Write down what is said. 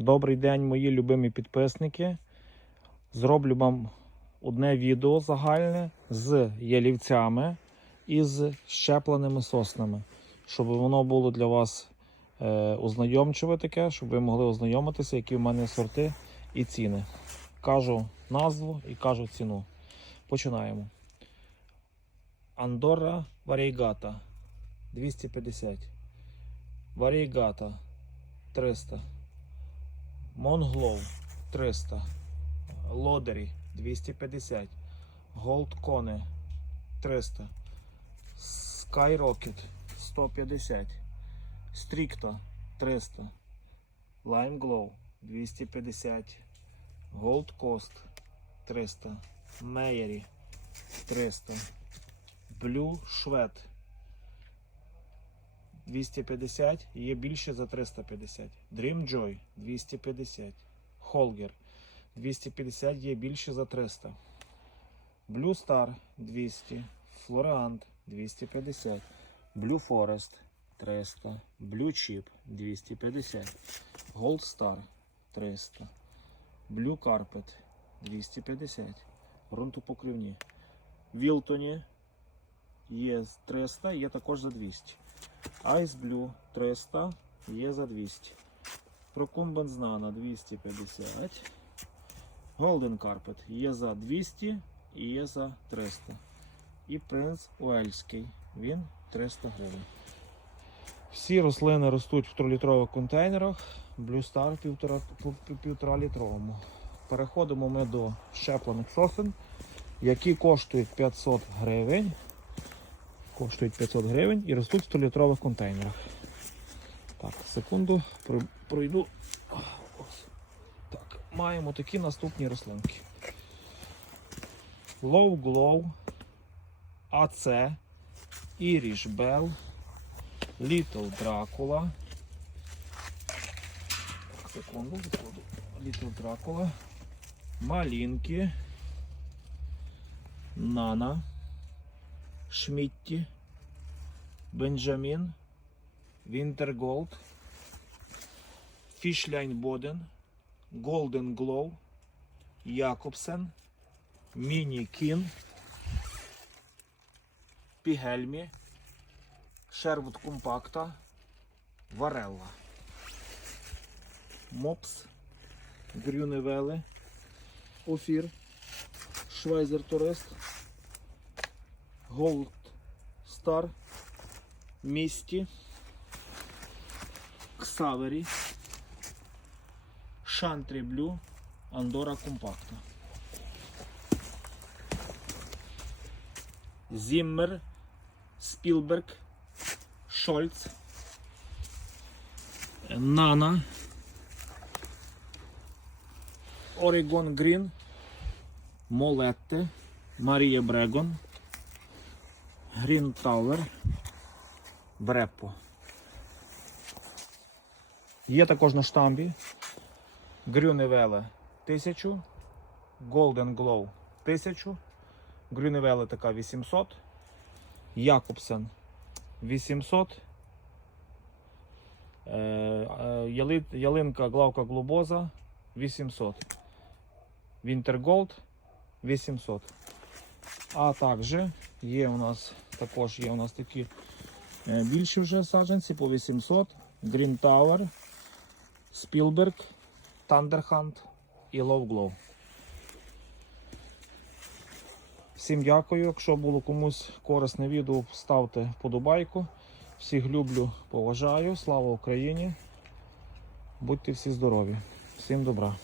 Добрий день, мої любимі підписники. Зроблю вам одне відео загальне з ялівцями і з щепленими соснами, щоб воно було для вас е, ознайомчиве таке, щоб ви могли ознайомитися, які в мене сорти і ціни. Кажу назву і кажу ціну. Починаємо. Андорра Варійгата 250. Варійгата 300. Монглоу 300. Лодері 250. Голд Коне 300. Skyrocket 150. Stricto 300. Lime Glow 250. Gold Coast 300. Мейері 300. Blue Швед 250 є більше за 350. Dream Joy 250. Holger 250 є більше за 300. Blue Star 200. Floriant 250. Blue Forest 300. Blue Chip 250. Gold Star 300. Blue Carpet 250. Грунтопокривні. Вілтоні є з 300, є також за 200. Ice Blue 300 є за 200. Procumbens Nano 250. Golden Carpet є за 200 і є за 300. І Принц Уельський. Він 300 гривень. Всі рослини ростуть в 3-літрових контейнерах. Blue Star 1,5 літровому. Переходимо ми до щеплених сосен, які коштують 500 гривень коштують 500 гривень і ростуть в 100-літрових контейнерах. Так, секунду, пройду. Так, маємо такі наступні рослинки. Low Glow, AC, Irish Bell, Little Dracula. Так, секунду, відкладу. Little Dracula. Малинки. Нана. Шмітті, Бенджамін, Вінтерголд, Фішлайн Боден, Голден Глоу, Якобсен, Міні Кін, Пігельмі, Шервуд Компакта, Варелла, Мопс, Грюневели, Офір, Швайзер Турист. Gold Star, Місті, Ксавері, Шантрі Блю, Андора Компакта. Зіммер, Спілберг, Шольц, Нана, Орегон Грін, Молетте, Марія Брегон. Green Tower Бреппо. Є також на штамбі. Грюневеле 1000, Golden Glow 1000, Грюневеле така 800, Якобсен 800, е, е, яли- ялинка Главка Глобоза 800, Вінтерголд 800. А також є у нас також є у нас такі більші вже саджанці по 800. Green Tower, Spielberg, Thunderhunt і Love Glow. Всім дякую. Якщо було комусь корисне відео, ставте вподобайку. Всіх люблю, поважаю. Слава Україні! Будьте всі здорові. Всім добра.